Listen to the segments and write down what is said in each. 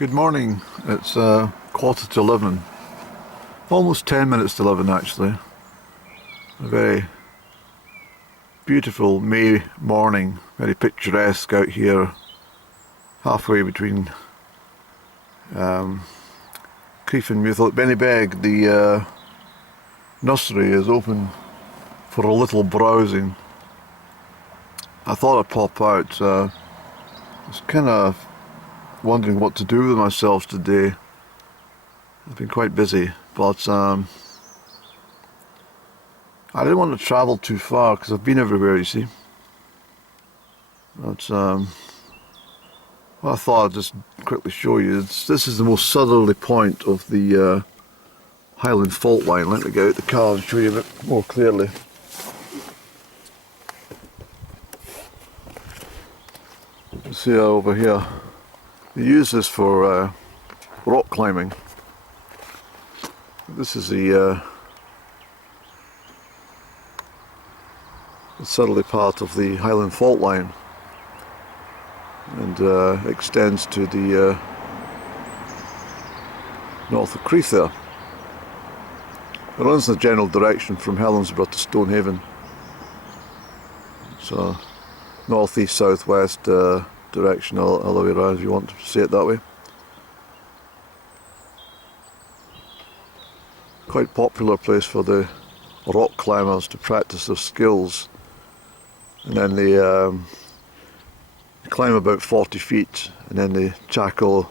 Good morning. It's 11:15, almost 10 minutes to 11 actually. A very beautiful May morning, very picturesque out here, halfway between Crieff and Bennybeg. The nursery is open for a little browsing. I thought I'd pop out. I was kind of wondering what to do with myself today. I've been quite busy, but I didn't want to travel too far because I've been everywhere, you see. But well, I thought I'd just quickly show you. This is the most southerly point of the Highland fault line. Let me get out the car and show you a bit more clearly. You see over here, they use this for rock climbing. This is the southerly part of the Highland fault line, and extends to the north of Crieff there. It runs in the general direction from Helensburgh to Stonehaven. So northeast, southwest direction, all the way around, if you want to say it that way. Quite popular place for the rock climbers to practice their skills, and then they climb about 40 feet, and then they tackle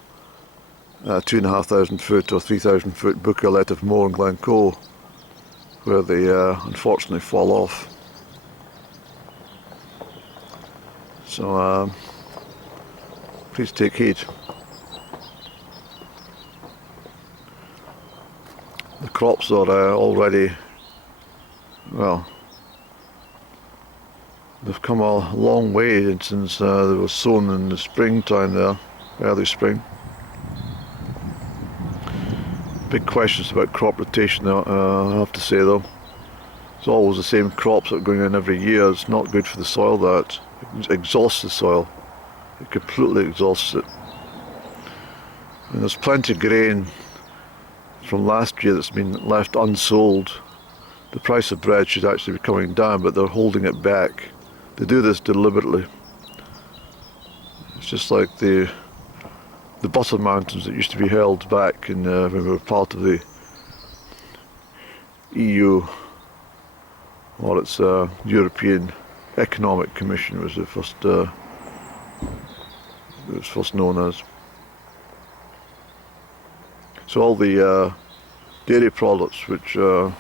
2,500 foot or 3,000 foot Buchalette of Moor and Glencoe, where they unfortunately fall off. So please take heed. The crops are already, well, they've come a long way since they were sown in the springtime there, early spring. Big questions about crop rotation there, I have to say though. It's always the same crops that are going in every year. It's not good for the soil, that. It exhausts the soil. It completely exhausts it. And there's plenty of grain from last year that's been left unsold. The price of bread should actually be coming down, but they're holding it back. They do this deliberately. It's just like the butter mountains that used to be held back in, when we were part of the EU, or its European Economic Commission was the first, it was first known as. So all the dairy products which the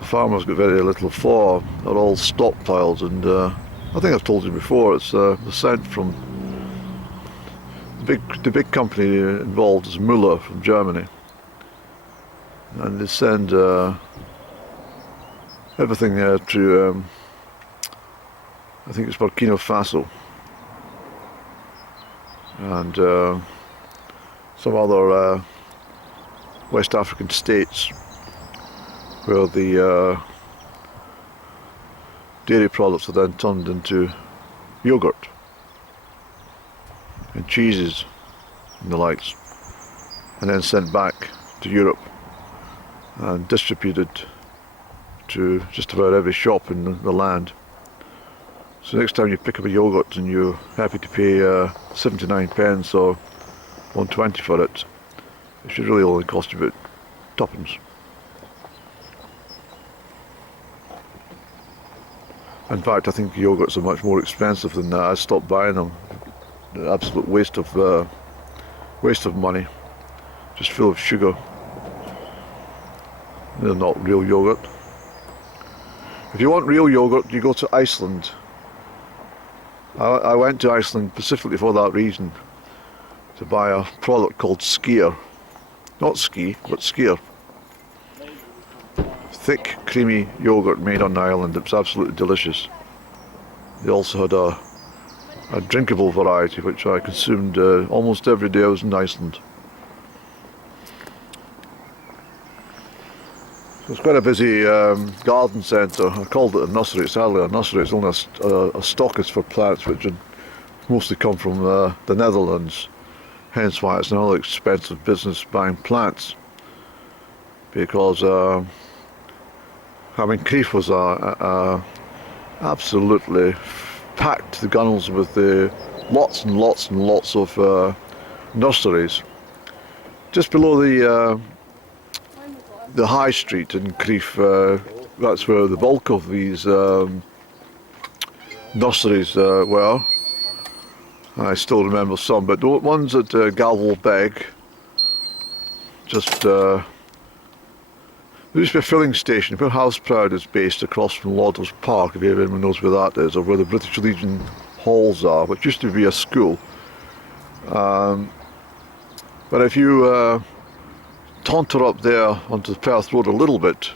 farmers get very little for are all stockpiles, and I think I've told you before, it's sent from the big company involved is Müller from Germany, and they send everything to I think it's Burkina Faso and some other West African states, where the dairy products are then turned into yogurt and cheeses and the likes, and then sent back to Europe and distributed to just about every shop in the land. So next time you pick up a yogurt and you're happy to pay 79 pence or 120 for it, it should really only cost you about tuppence. In fact, I think yogurts are much more expensive than that. I stopped buying them. An absolute waste of money, just full of sugar. They're not real yogurt. If you want real yogurt, you go to Iceland. I went to Iceland specifically for that reason, to buy a product called Skyr. Not ski, but Skyr. Thick, creamy yogurt made on the island. It's absolutely delicious. They also had a drinkable variety, which I consumed almost every day I was in Iceland. So it's quite a busy garden centre. I called it a nursery. It's hardly a nursery, it's only a stockist for plants which had mostly come from the Netherlands, Hence why it's another expensive business buying plants, because Crieff was absolutely packed to the gunnels with lots and lots and lots of nurseries. Just below the high street in Crieff, that's where the bulk of these nurseries were. I still remember some, but the ones at Bennybeg, just there used to be a filling station where Houseproud is based, across from Lauders Park, if anyone knows where that is, or where the British Legion halls are, which used to be a school. But if you taunter up there onto the Perth Road a little bit,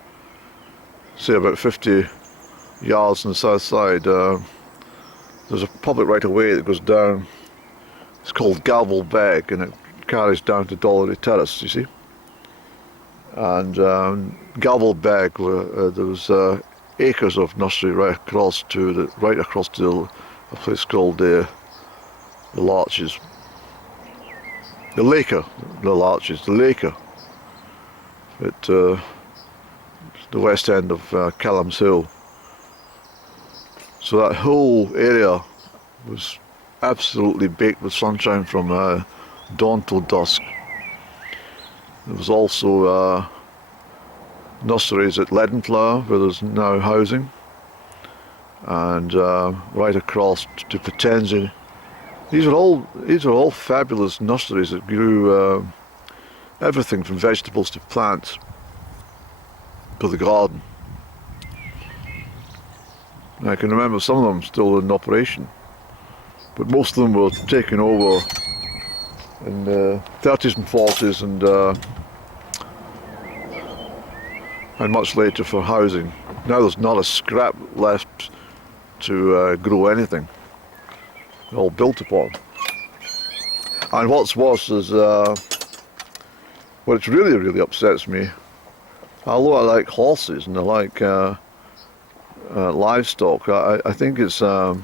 say about 50 yards on the south side, there's a public right of way that goes down. It's called Bennybeg, and it carries down to Dollery Terrace, you see. And Bennybeg, there was acres of nursery right across to a place called the Larches. The Laker, at the west end of Callum's Hill. So that whole area was absolutely baked with sunshine from dawn till dusk. There was also nurseries at Leadenflower, where there's now housing, and right across to Potenza. These are all fabulous nurseries that grew everything from vegetables to plants for the garden. I can remember some of them still in operation, but most of them were taken over in the 30s and 40s and much later for housing. Now there's not a scrap left to grow anything. They're all built upon. And what's worse is, what really upsets me, although I like horses and I like livestock, I think it's a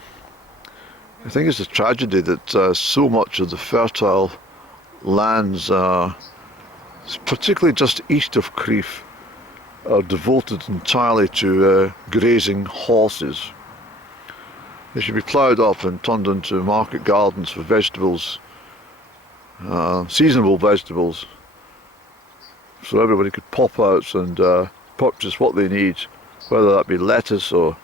tragedy that so much of the fertile lands, particularly just east of Crieff, are devoted entirely to grazing horses. They should be ploughed up and turned into market gardens for vegetables, seasonable vegetables, so everybody could pop out and purchase what they need, whether that be lettuce or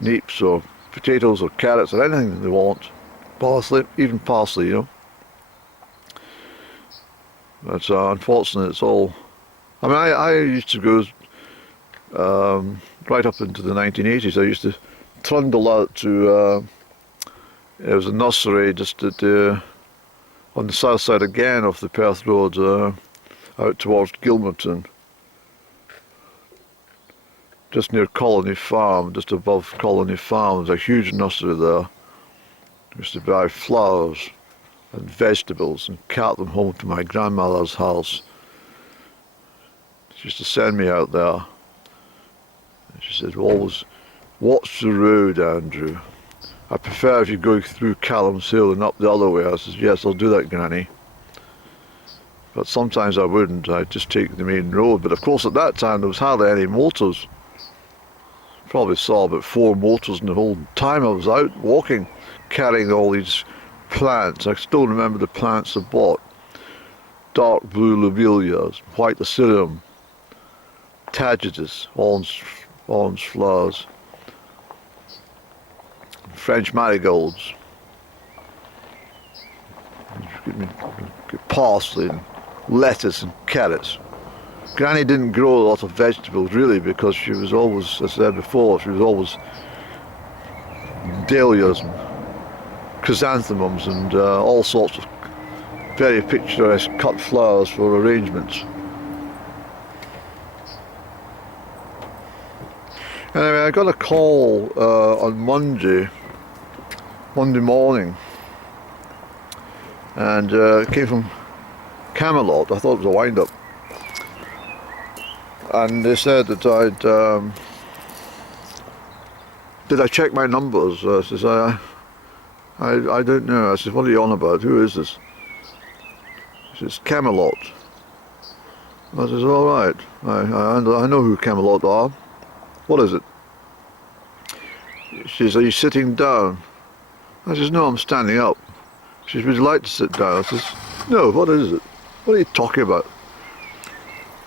neeps or potatoes or carrots or anything they want. Parsley, even parsley, you know. But unfortunately it's all... I mean, I used to go right up into the 1980s. I used to trundle out to... it was a nursery just at on the south side again of the Perth Road, out towards Gilmerton, just near Colony Farm, just above Colony Farm. There's a huge nursery there. I used to buy flowers and vegetables and cart them home to my grandmother's house. She used to send me out there. And she said, always watch the road, Andrew. I prefer if you go through Callum's Hill and up the other way. I said, yes, I'll do that, Granny. But sometimes I wouldn't. I'd just take the main road. But of course at that time there was hardly any motors. Probably saw about 4 motors in the whole time I was out walking, carrying all these plants. I still remember the plants I bought. Dark blue lobelias, white assyrium, tagetes, orange flowers, French marigolds, parsley and lettuce and carrots. Granny didn't grow a lot of vegetables really, because she was always, as I said before, she was always dahlias and chrysanthemums and all sorts of very picturesque cut flowers for arrangements. Anyway, I got a call on Monday morning, and it came from Camelot. I thought it was a wind-up. And they said that did I check my numbers? I says, I don't know. I said, what are you on about? Who is this? It's Camelot. I says, all right, I know who Camelot are. What is it? She says, are you sitting down? I says, no, I'm standing up. She says, would you like to sit down? I says, no, what is it? What are you talking about?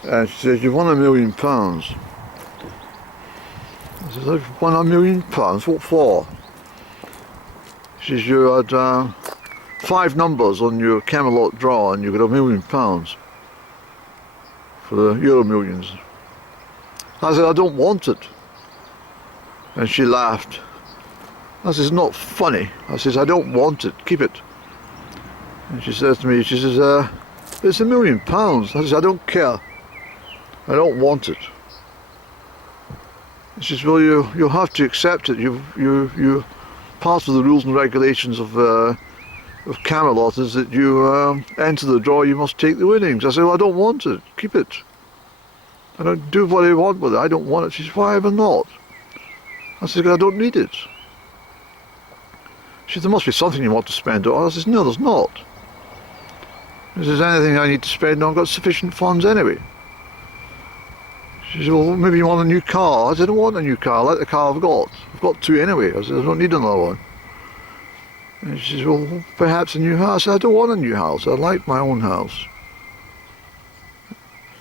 And she says, you've won £1 million. I says, I've won £1 million? What for? She says, you had 5 numbers on your Camelot draw and you got £1 million for the Euro Millions. I said, I don't want it. And she laughed. I says, not funny. I says, I don't want it, keep it. And she says to me, she says, it's £1 million. I says, I don't care. I don't want it. She says, well, you'll have to accept it. You part of the rules and regulations of Camelot is that you enter the draw, you must take the winnings. I said, well, I don't want it, keep it. I don't do what I want with it, I don't want it. She says, why ever not? I said, I don't need it. She said, there must be something you want to spend on. I said, no, there's not. If there's anything I need to spend on, I've got sufficient funds anyway. She said, well, maybe you want a new car. I said, I don't want a new car, I like the car I've got. I've got 2 anyway. I said, I don't need another one. And she says, well, perhaps a new house. I said, I don't want a new house, I like my own house.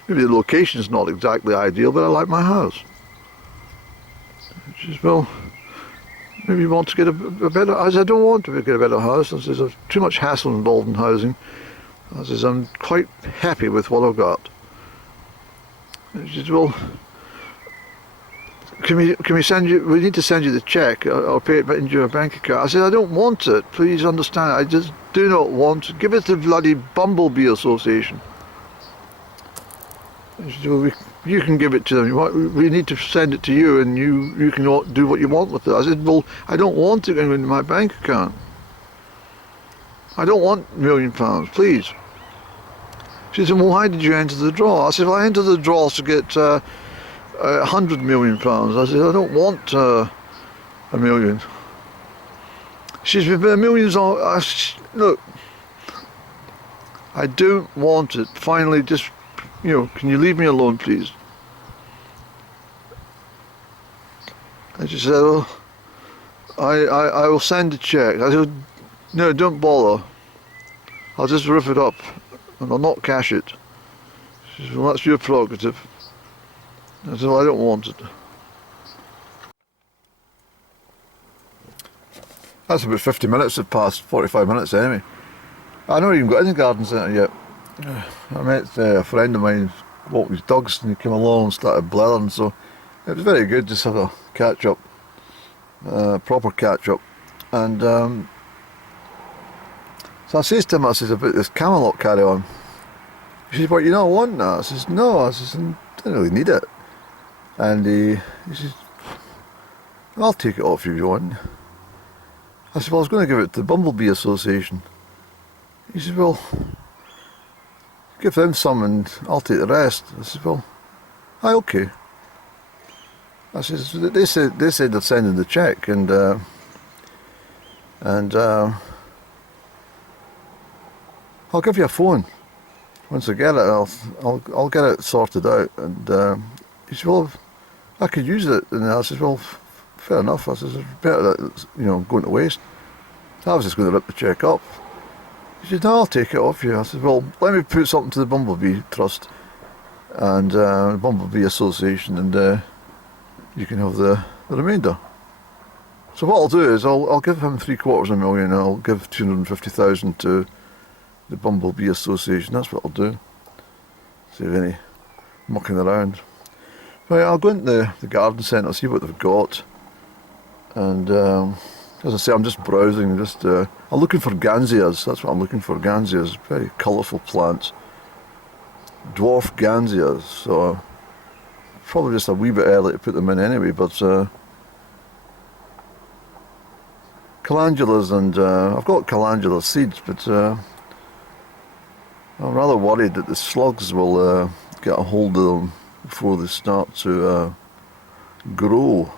Maybe the location's not exactly ideal, but I like my house. She says, well, maybe you want to get a better... I said, I don't want to get a better house. I says, there's too much hassle involved in housing. I says, I'm quite happy with what I've got. And she says, well, can we send you, we need to send you the cheque, I'll pay it into your bank account. I said, I don't want it, please understand, I just do not want it. Give it to the bloody Bumblebee Association. And she said, well, you can give it to them, we need to send it to you and you can do what you want with it. I said, well, I don't want it going into my bank account. I don't want £1 million, please. She said, well, why did you enter the draw? I said, well, I entered the draw to get £100 million. I said, I don't want £1 million. She said, but millions are... Look, I don't want it. Finally, just, can you leave me alone, please? And she said, well, I will send a cheque. I said, no, don't bother. I'll just rip it up and I'll not cash it. She said, well, that's your prerogative. I said, well, I don't want it. That's about 50 minutes have passed, 45 minutes anyway. I haven't even got in the garden centre yet. I met a friend of mine, walked his dogs, and he came along and started blathering, so it was very good just have a catch up, proper catch up. And so I says to him, I says, about this Camelot carry on. He says, well, you don't want that? I says, no, I says, I don't really need it. And he says, I'll take it off if you want. I said, well, I was going to give it to the Bumblebee Association. He said, well, give them some and I'll take the rest. I said, well, aye, okay. I says, they said they're sending the cheque and I'll give you a phone. Once I get it, I'll get it sorted out. And he said, well, I could use it. And I said, well, fair enough. I said, it's better that it's, going to waste. I was just going to rip the cheque up. He said, no, I'll take it off you. I said, well, let me put something to the Bumblebee Trust and Bumblebee Association, and you can have the remainder. So what I'll do is I'll give him $750,000 and I'll give 250,000 to the Bumblebee Association. That's what I'll do. Save any mucking around. Right, I'll go into the garden centre, see what they've got, and as I say, I'm just browsing. I'm looking for Ganzias. That's what I'm looking for. Ganzias, very colourful plants, dwarf Ganzias. So probably just a wee bit early to put them in anyway. But calendulas, and I've got calendula seeds, but I'm rather worried that the slugs will get a hold of them before they start to grow.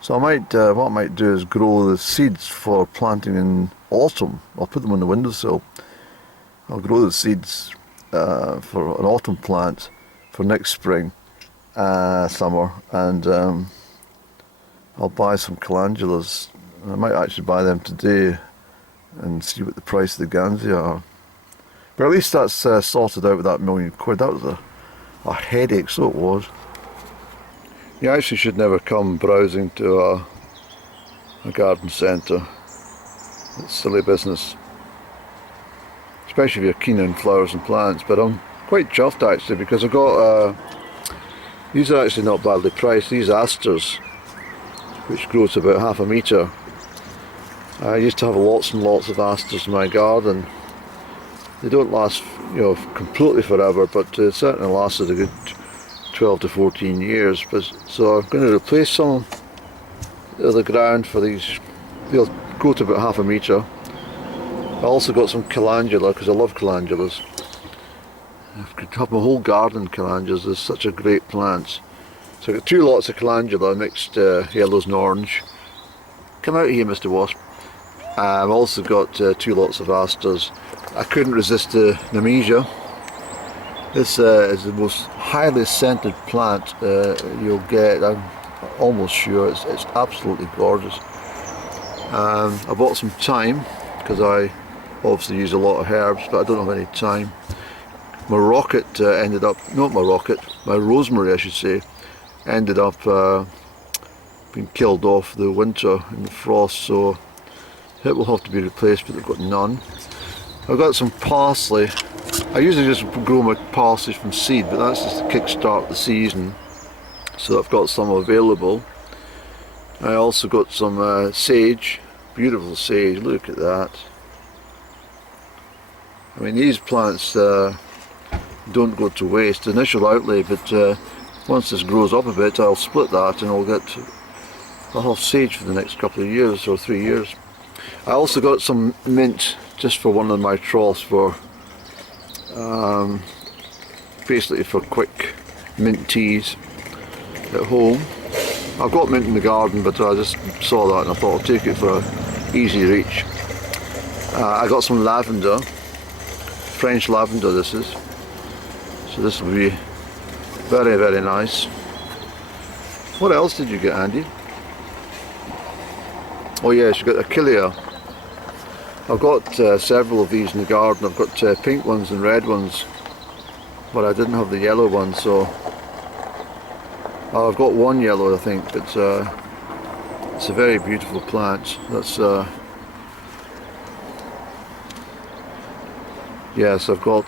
So I might, what I might do is grow the seeds for planting in autumn. I'll put them on the windowsill I'll grow the seeds for an autumn plant for next spring, summer, and I'll buy some calendulas. I might actually buy them today and see what the price of the Gansia are. But at least that's sorted out with that £1,000,000. That was a headache, so it was. You actually should never come browsing to a garden centre. It's silly business. Especially if you're keen on flowers and plants. But I'm quite chuffed actually, because I've got, these are actually not badly priced, these asters, which grow to about ½ a metre. I used to have lots and lots of asters in my garden. They don't last, you know, completely forever, but it certainly lasted a good 12 to 14 years. So I'm going to replace some of the ground for these. They'll go to about ½ a metre. I also got some calendula, because I love calendulas. I could have my whole garden calendulas. They're such a great plant. So I've got 2 lots of calendula, mixed yellows and orange. Come out here, Mr. Wasp. I've also got 2 lots of asters. I couldn't resist the Nemesia. This is the most highly scented plant you'll get. I'm almost sure. It's absolutely gorgeous. I bought some thyme, because I obviously use a lot of herbs, but I don't have any thyme. My rocket ended up, not my rocket, my rosemary I should say, ended up being killed off the winter in the frost, so it will have to be replaced, but I've got none. I've got some parsley. I usually just grow my parsley from seed, but that's just to kick-start the season, so I've got some available. I also got some sage, beautiful sage, look at that. I mean, these plants don't go to waste, the initial outlay, but once this grows up a bit I'll split that and I'll have sage for the next couple of years or 3 years. I also got some mint just for one of my troughs for basically for quick mint teas at home. I've got mint in the garden, but I just saw that and I thought I'll take it for an easy reach. I got some lavender, French lavender this is, so this will be very, very nice. What else did you get, Andy? Oh yes, you got Achillea. I've got several of these in the garden. I've got pink ones and red ones, but I didn't have the yellow ones, so I've got one yellow I think, but it's a very beautiful plant. That's yes, I've got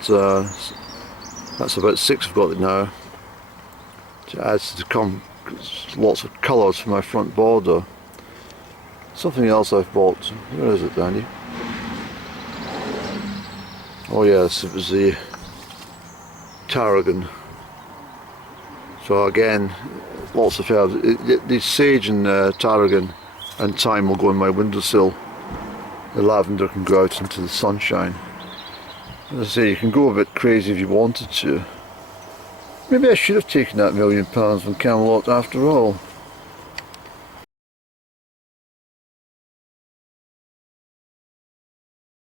that's about 6 I've got it now. It adds to come lots of colours for my front border. Something else I've bought. Where is it, Dandy? Oh yes, it was the tarragon. So again, lots of herbs. The sage and tarragon and thyme will go on my windowsill. The lavender can go out into the sunshine. As I say, you can go a bit crazy if you wanted to. Maybe I should have taken that £1,000,000 from Camelot after all.